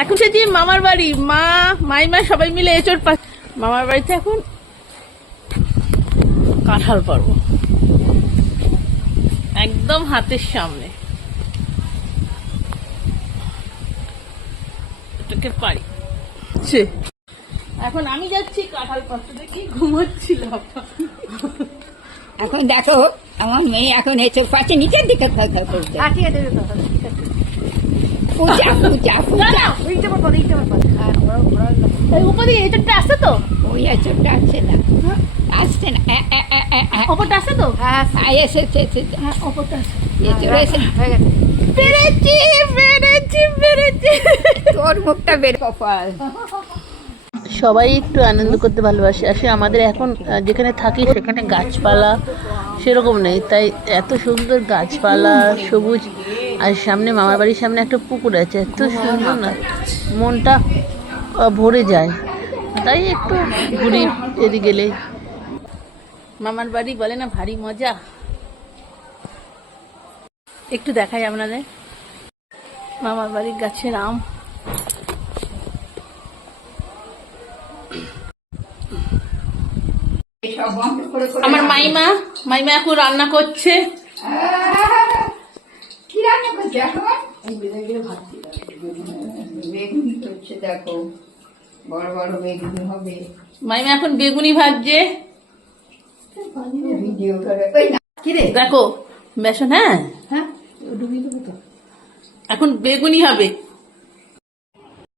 এখন সেটি মামার বাড়ি মা মাইমা সবাই মিলে এচোর পা মামার বাড়িতে এখন কাঁঠাল পর্ব। একদম হাতের সামনে। এটাকে পারি। এখন আমি যাচ্ছি কাঁঠাল পাড়তে দেখি ঘুমোচ্ছিলাম এখন দেখো আমার মেয়ে এখন এসে পাশে নিচের দিকে খেলতে করছে। দেবে আছে পূজা পূজা পূজা না, হ্যাঁ আছে তো? ওই আসছে না। আসছে। ওপরটা আছে তো? হ্যাঁ আয় এসেছে এসেছে হ্যাঁ ওপরটা আছে। এসে এসে হয়ে গেছে। পেরেছি পেরেছি পেরেছি তোর মুখটা বের কপাল। সবাই একটু আনন্দ করতে ভালোবাসে। আসলে আমাদের এখন যেখানে থাকি সেখানে গাছপালা সেরকম নেই। তাই এত সুন্দর গাছপালা সবুজ আর সামনে মামার বাড়ির সামনে একটা পুকুর আছে। এত সুন্দর না। মনটা ভরে যায়। তাই একটু ঘুরি এদিকে গেলে মামার বাড়ি বলে না ভারী মজা। একটু দেখাই আপনাদের। মামার বাড়ির গাছের আম। সব বন্ধ করে করে আমার মাইমা মাইমা এখন রান্না করছে। কি রান্না করছে এখন বেগুনি দেখো বড় বড় বেগুনি হবে। মাইমা এখন বেগুনি ভাজছে। ভিডিও করে ওই না কি রে? দেখো বেসন হ্যাঁ? হ্যাঁ ডুবিয়ে দেবো তো। এখন বেগুনি হবে।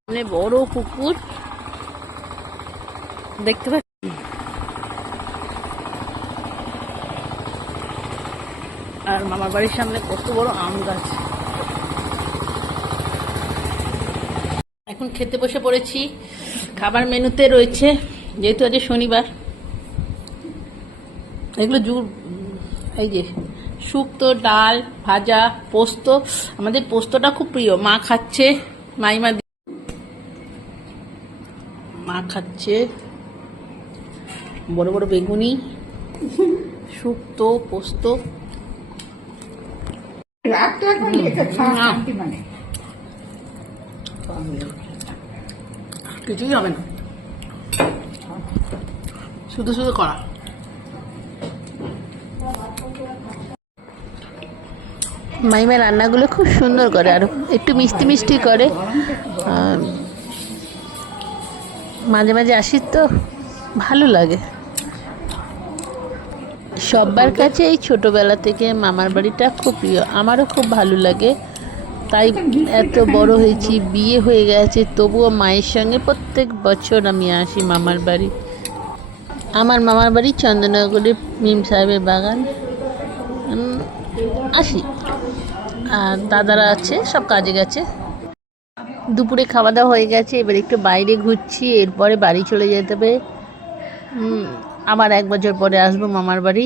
মানে বড় পুকুর। দেখতে পাচ্ছি? আর মামার বাড়ির সামনে কত বড় আম গাছ। এখন খেতে বসে পড়েছি। খাবার মেনুতে রয়েছে, যেহেতু আজ শনিবার, এগুলো জু এই যে শুক্তো, ডাল, ভাজা, পোস্ত। আমাদের পোস্তটা খুব প্রিয়। মা খাচ্ছে, মাইমা মা খাচ্ছে। বড় বড় বেগুনি, শুক্তো, পোস্ত। এখন খাওয়া মানে। কিছুই হবে না। শুধু শুধু করা। মাইমা রান্নাগুলো খুব সুন্দর করে আর একটু মিষ্টি মিষ্টি করে। মাঝে মাঝে আসি তো ভালো লাগে। সবার কাছে এই ছোটবেলা থেকে মামার বাড়িটা খুব প্রিয়। আমারও খুব ভালো লাগে। তাই এত বড় হয়েছি, বিয়ে হয়ে গেছে, তবুও মায়ের সঙ্গে প্রত্যেক বছর আমি আসি মামার বাড়ি। আমার মামার বাড়ি চন্দননগরের মিম সাহেবের বাগান। আসি। আর দাদারা আছে, সব কাজে গেছে। দুপুরে খাওয়া দাওয়া হয়ে গেছে, এবার একটু বাইরে ঘুরছি, এরপরে বাড়ি চলে যেতে হবে। আবার এক বছর পরে আসব মামার বাড়ি।